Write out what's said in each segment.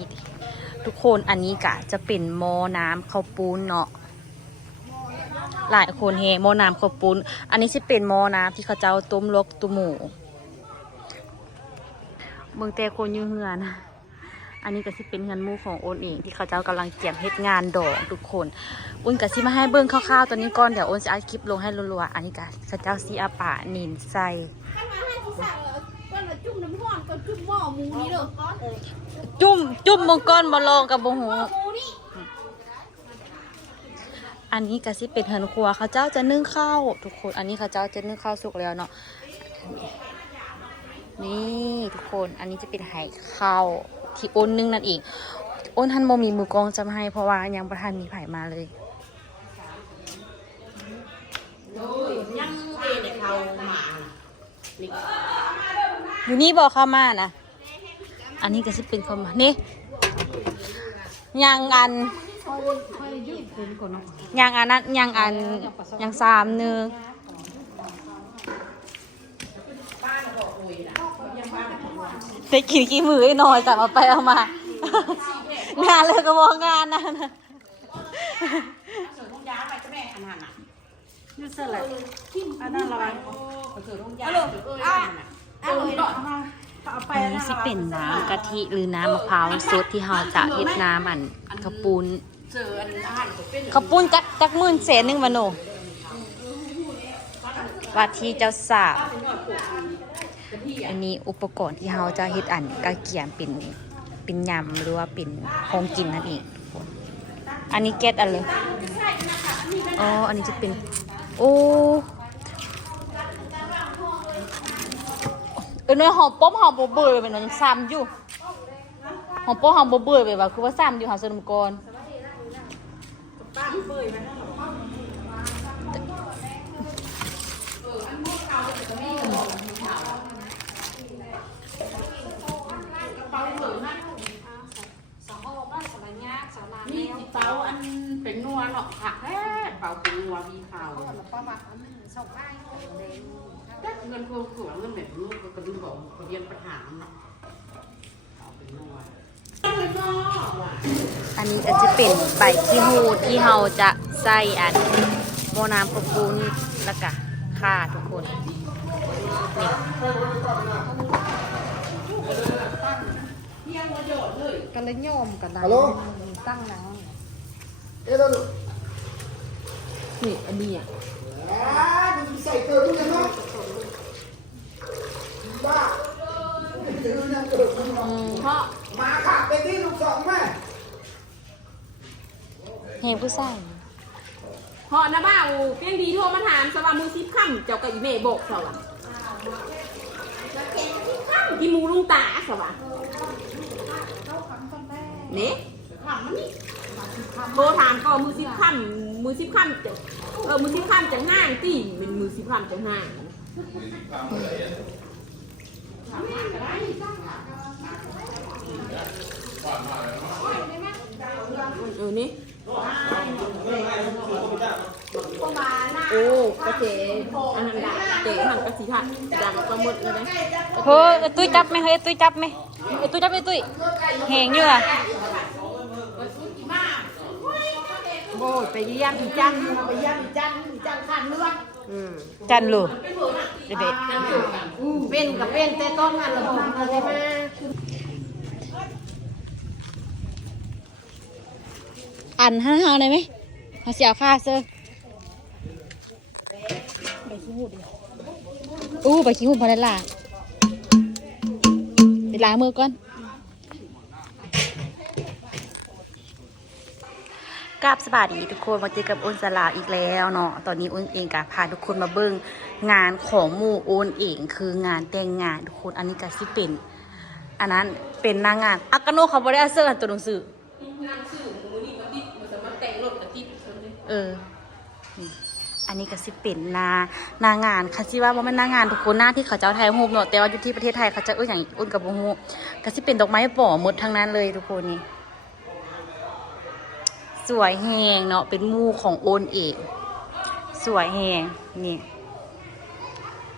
นี่ทุกคนอันนี้กะจะเป็นหม้อน้ำข้าวปูนเนาะหลายคนเฮหม้อน้ำข้าวปูนอันนี้จะเป็นหม้อน้ำที่เขาเจ้าต้มลกตุหมูเมืองแต่คนยืเฮือนะอันนี้ก็สิเป็นเงินมูของโอนเองที่เขาเจ้ากำลังเกี่ยมเฮ็ดงานดอกทุกคนอุ้นก็สิมาให้เบิ่งคร่าวๆตัวนี้ก่อนเดี๋ยวอ้นจะอัดคลิปลงให้รัวๆอันนี้ก็เขาเจ้าซีอาปะนินใส่ ถ้ามาให้ที่สั่งก็ละจุ่มน้ำร้อนก็จุ่มหม้อหมูนี่เด้อจุ่มจุ่มมังกรมาลองกับบ่หูหมูนี่อันนี้ก็สิเป็นเหินครัวเขาเจ้าจะนึ่งข้าวทุกคน อันนี้เขาเจ้าจะนึ่งข้าวสุกแล้วเนาะ นี่ทุกคน อันนี้จะเป็นไหข้าวที่โอนนึ่งนั่นเองโอนทันโมมีมือกลองจะมาให้เพราะว่ายังประทานมีไผ่มาเลยยังเอเด็กเขาหมา อยู่นี่บอกเข้ามานะอันนี้ก็สิเป็นข้าวมานี่ยังอันยังอันนั้นยังอันยังสามหนึ่งได้กินกี่มือไอ้น้อยแต่มาไปเอามา งานเลยก็บอกงานนะนะเสือทุ่งยาไปก็แม่อันนั้นอะยูเซอร์อะไรอันนั้นอะไรเสือทุ่งยาเสื อันนั้นอะเออดอกมาอันนี้สิเป็นน้ำกะทิหรือน้ำมะพร้าวสดที่เราจะเฮ็ดน้ำอันกระปูนเสืออันอาหารก็เป็นกระปุ้นจักจักหมื่นแสนหนึ่งมาโนว่าที่เจ้าสาวอันนี้อุปกรณ์ที่เราจะเฮ็ดอันกะเกียมเป็นเป็นยำหรือว่าเป็นของกินนั่นเองทุกคนอันนี้แก๊สอะไรอ๋ออันนี้จะเป็น โอ้ เออเนยหอมป๊อปหอมบ่เบื่อเป็นมันซ้ำอยู่หอมป๊อปหอมบ่เบื่อไปว่าคือว่าซ้ำอยู่หาสนมกรมีเตาอันเป็นนัวเนาะผักแท้เป่าเป็นนัวมีข้าว แต่เงินคือคือเงินแบบลูกก็ลืมบอกเรียนปัญหาเนาะเป่าเป็นนัวอันนี้ก็จะเป็นใบขี้หูดที่เราจะใส่อันโมน้ำกระปุนแล้วก็ข่าทุกคนนี่กันเลยโยมกันได้ฮัลโหลตั้งแล้วเอ๊ะเราดูนี่อันนี้อะอ่ามึงใส่เกินมึงยังไงบ้าเดี๋ยวนั่งเกิดมึงหรอก เพราะ มาค่ะเป็นที่ลูกสองแม่ เฮผู้ใส่พราะนะบ้าเพียงดีโทรมาถามสว่ามือซิบค่ำเจ้ากับอีเมย์บอกสว่าอีหมูลุงตาสว่าเนี่ยโทรถามก็มือซิบค่ำมือซิบค่ำจะเออมือซิบค่ำจะห้างตีเป็นมือซิบค่ำจะห้างเออนี่ โอ้กระเจอันนั้นดาเจหันกระสีผัดดำก็หมดเลยนะเฮ้ยไอ้ตุ้ยจับไหมเฮ้ยไอ้ตุ้ยจับไหมไอ้ตุ้ยจับไอ้ตุ้ยแหงอยู่อะโอ้ยไปเยี่ยมพี่จันไปเยี่ยมพี่จันพี่จันขาดเลือดจันลูเด็ดเป็นกับเป็นแต่ต้นงานระบบอะไรม อันห้าเฮาได้ไหมเขาเสียค่าเซอร์อู้ใบขี้หูพอได้ล่ะไปล้างมือก่อนกับสวัสดีทุกคนมาเจอกับอ้นสลาอีกแล้วเนาะตอนนี้อ้นเองก็พาทุกคนมาเบิ้งงานของมู่อ้นเองคืองานแต่งงานทุกคนอันนี้ก็สิเป็น อันนั้นเป็นนางงานอากาโนเขาบริอาเซอร์ตัวหนังสือ เออนี่อันนี้ก็สิเป็นนานางานค่ะสิว่าว่ามันนางานทุกคนหน้าที่เขาเจ้าไทยโฮมเนาะแต่ว่าอยู่ที่ประเทศไทยเขาจะเอ้ยอย่างอ้นกับโมโฮก็สิเป็นดอกไม้ป่อหมดทั้งนั้นเลยทุกคนนี่สวยแหงเนาะเป็นมูของโอนเองสวยแหงนี่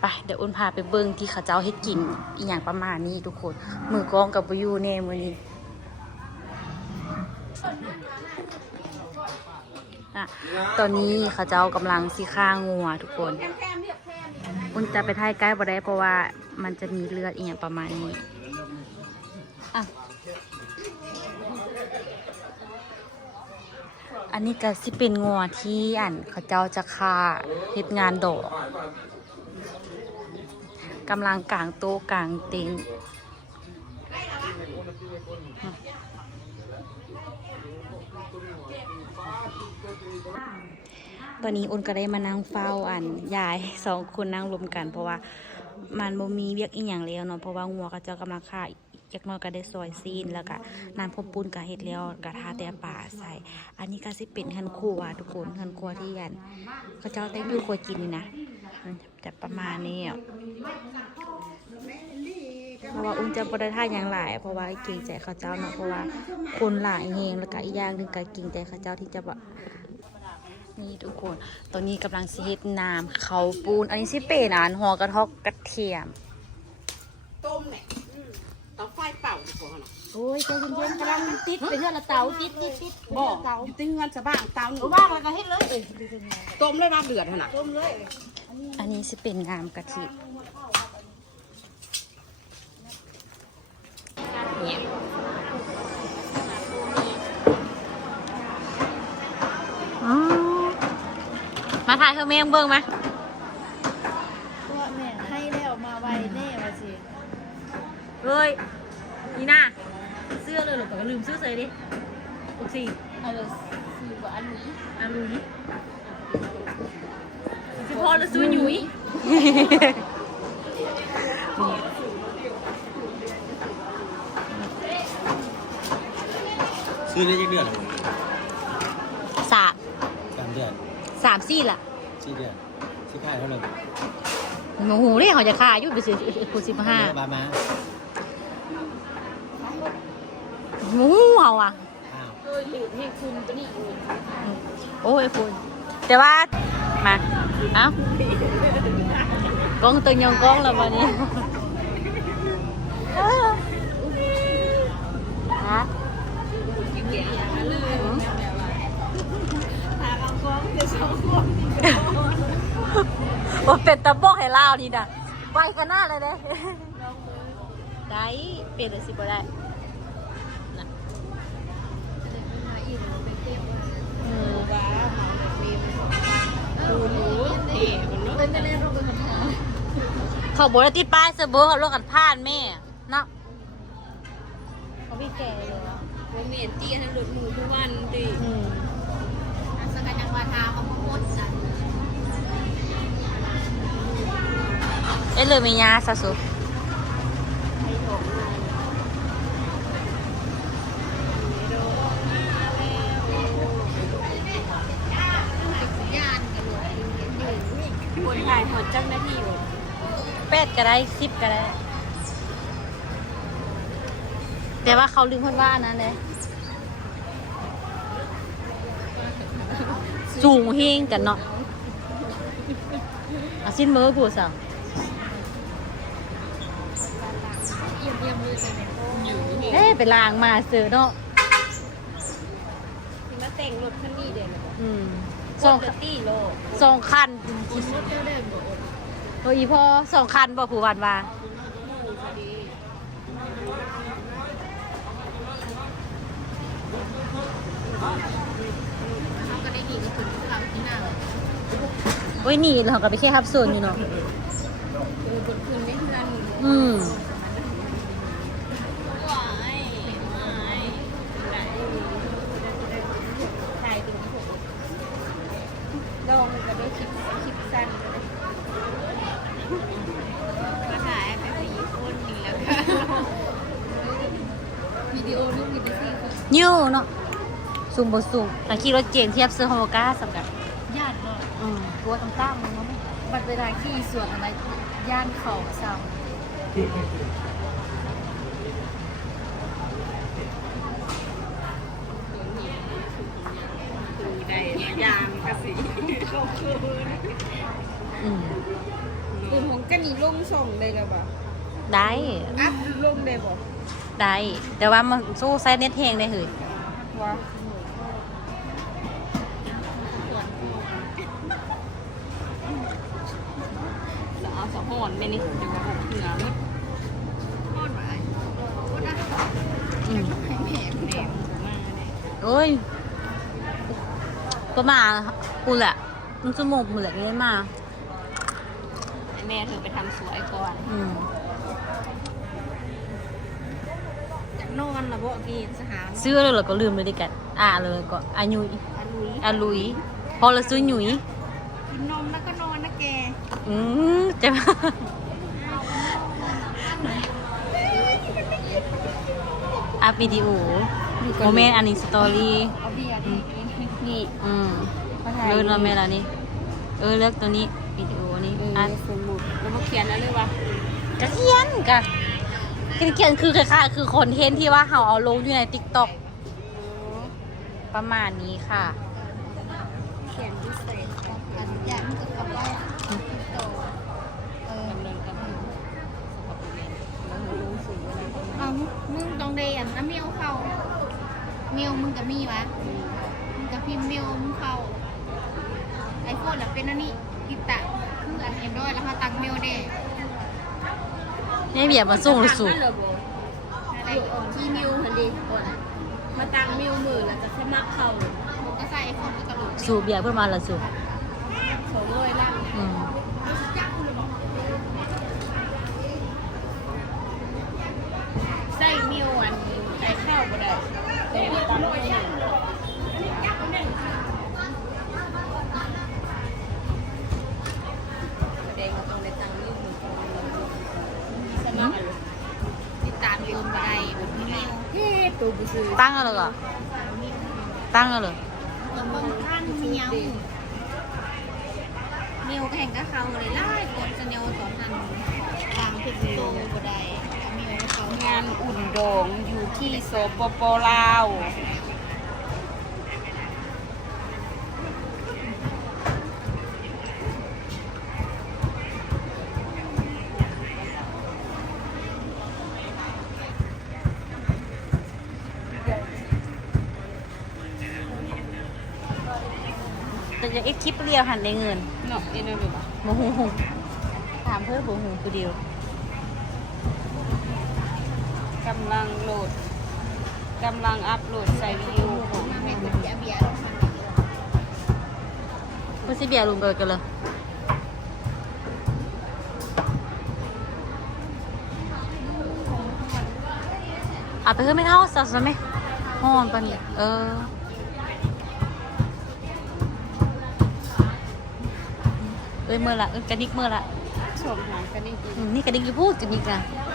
ไปเดี๋ยวโอนพาไปเบิ้งที่เขาเจ้าเฮ็ดกินอีกอย่างประมาณนี้ทุกคน มือกล้องกับวิวเน่มือนี้ อะตอนนี้เขาเจ้ากำลังสีข้างงัวทุกคนอุ่นจะไปถ่ายใกล้บ่ได้เพราะว่ามันจะมีเลือดอีกอย่างประมาณนี้อะอันนี้ก็สิเป็นงัวที่อันเขาเจ้าจะฆ่าเฮ็ดงานดอกกำลังกางโต๊ะกางเต็นท์ วันนี้อุ่นก็ได้มานั่งเฝ้าอันยายสองคนนั่งรวมกัน เพราะว่ามันบ่มีเวียกอีหยังแล้วเนาะเพราะว่างัวเขาเจ้ากำลังฆ่าจากน้อยก็ได้ซอยซีนแล้วก็น้ำพมปุ้นก็เฮ็ดแล้วก็ทาแต่ป่าใส่ อันนี้ก็สิเป็นหันครัวทุกคนหันครัวที่อันเขาเจ้าได้อยู่ครัวกินนี่นะมันจะประมาณนี้อะเพราะว่าอุ้งจะบริท่าอย่างหลาย เพราะว่าเกรงใจเขาเจ้าเนาะเพราะว่าคนหลายเฮงแล้วก็อีกอย่างหนึ่งก็เกรงใจเขาเจ้าที่จะแบบ นี่ทุกคน ตอนนี้กำลังสิเฮ็ดน้ำเขาวปูน อันนี้สิเป็นอันหัวกระทอกกระเทียม ต้มเนี่ยเตาไฟเป่าดีกว่าเนาะโอ้ยใจเย็นๆกำลังติดไปเฮือนละเตาติดติดติดบอกอยู่ที่เงินสะบ้างเตาหนึ่งว่างแล้วก็เฮ็ดเลยเอ้ยต้มเลยน้ำเดือดขนาดต้มเลย อันนี้สิเป็นงามกะทิเนี่ยอ๋อ มาถ่ายเธอเมงเบิ่งไหมตัวแม่ให้แล้วมาไวแน่ว่าสิเฮ้ยนี่น่าเสื้อเลยหรอแต่ก็ลืมซื้อเสยดิโอเคเอาเลยซื้อกว่าอันนี้อาลุยสิพอแล้วซื้อหยุยซื้อได้ยังเดือนเหรอ สาม สามเดือน สามสี่ล่ะสี่เดือนซื้อขายเท่าไหร่โอ้โหเรียกเขาจะขายอยุ่ไปซื้อคูสิบห้าบามางูเอาอะอ้าวเออหรือให้คุณไปนี่เออโอ้ยคุณแต่ว่ามาเอ้ากล้องตัวยองกล้องแล้ววันนี้ฮะ โอ้เป็นตะบอกให้เล่านี่นะไปกันหน้าเลยเด้ได้เปลี่ยนเลยสิบ่ได้น่ะอืมเป็นไปได้รูปเป็นปัญหาเขาบอกว่าติดป้ายเสอร์เบอร์เขาโลกกันผ่านแม่เนาะเขาพี่แก่เลยอะโมเมนตีให้หลุดมือทุกวันดิอืมสกัดยั งวาทาเอามาโคตรสั่นเอ้ยเลยมียาซะสุญาติกันเลยอยู่คนถ่ายหอดเจ้าหน้าที่อยู่แปดก็ได้สิบก็ได้ แต่ว่าเขาลืมพูดว่าอันนั้นเลย สูงเฮงกันเนาะเอาสิ้นมือกูสาวเยี่ยมเยี่ยมเลยเลยเนี่ยเอ้ยไปล้างมาเสือเนาะที่มาแต่งรถคันนี้เดี๋ยวอืมสสอองงตีโลสองคันคนรถเจ้าเดินบ่อดโอ้ยพอสองคันบ่ผู้วันว่าเขาก็ได้ดีก็ถึงคำที่หน้า โอ้ยหนีเราก็ไปแค่ฮับส่วนอยู่เนาะเออบนคืนไม่เพื่อนอืมว้ายว้ายใช่ตรงนี้ผมลองก็ได้คลิปคลิปสั้นก็ได้มาถ่ายไปสี่คนนี่แล้วก็วิดีโอรูปมีไปสี่คนยูเนาะสูงบ่สูงแต่ขี่รถเก่งเทียบเสื้อโฮก้าสำหรับญา ติก็อืมตัวต่างๆมันเนาะบัตรเวลาขี่สวนอะไรย่านเขาซ้ดูได้ยางกระสีเข้าคืนอืมคุณของกันนี่ลงส่งได้แล้วบ่ได้ อัพลงได้บ่ได้ แต่ว่ามันสู้ไซส์เน็ตแหงได้เหยว่า อนแม่นี่เดี๋ยวว่าอบเหนือมั้ย ทอดหวานโคตรอะ อืม ให้แม่แม่ มาเนี่ย โอ้ย ก็มากูแหละมึงสมองมึงแหละเงี้ยมาให้แม่เธอไปทำสวยก่อนอืมอยากนอนละบ่พี่สหามซื้อเลยเหรอก็ลืมเลยดิกันอ่าเลยก็อายุยอันลุยอาลุย พอเราซื้อหยุยกินนมแล้วก็นอนนะแกอืมจะอัพวิดีโอโมเมนต์อันนี้สตอรี่เอาเบียร์นี่ นี่อืมเขาถ่ายเลือกเราเมล่ะนี่ เออเลือกตัวนี้วิดีโอนี้เอออะสมุดแล้วมาเขียนอะไรวะกระเทียนกะกระเทียนคือคล้ายๆคือคอนเทนต์ที่ว่าเขาเอาลงอยู่ในติ๊กต็อกประมาณนี้ค่ะ เขียนพิเศษอันอย่างมันก็คำว่าโตเออดำเนินการแล้วหนูรู้สึกว่าอะไรประมาณเอามึงต้องเรียนน้ำเมียวเข้าเมียวมึงก็มีวะมึงก็ พิมพ์เมียวมึงเข้าไอโฟนแล้วเป็นอันนี้กิตะคืออันเอ็นดรอยแล้วเขาตังเมียวเด้นี่เบียร์มาส่งหรือสูบตั้งเลยบ่อะไรอยู่อ่อนที่มิวหันดีก่อนมาตั้งมิวมือแล้วจะสมัครเข้าผมก็ใส่ไอโฟนก็ตลกสูบเบียร์เพื่อมาละสูบโซ่เลยล่ะอืมใส่มิวอันใส่ข้าวก็ได้แต่ตั้งไว้ ตามลืมไปบนเมียวเฮ้ตัวบุษือตั้งแล้วเหรอตั้งแล้วเหรอเบิ่งท่านเมียวเมียวแข่งกับเขาเลยไล่กดจะเนียวสอนนันทางพิกโตก็ได้เมียวเขางานอุ่นโดงอยู่ที่โซโปโปลาว จะเอ็กคลิปเรียวหันได้เงินเนาะนี่นั่นเลยปะโมโหถามเพื่อนโมโหคือเดียวกำลังโหลดกำลังอัพโหลดใส่วิดีโอของมาไม่กดเบียร์เบียร์เพื่อนสิเบียร์ลุงเกิดกันเลยเอาไปเพื่อนไม่เท่าสักสักไหมห้อนปะเนี่ยเออ เอ้ยเมื่อละเอ้ยกระดิกเมื่อละชมหางกันนี่ดีอืมนี่กระดิกอยู่พูดกระดิกนะเ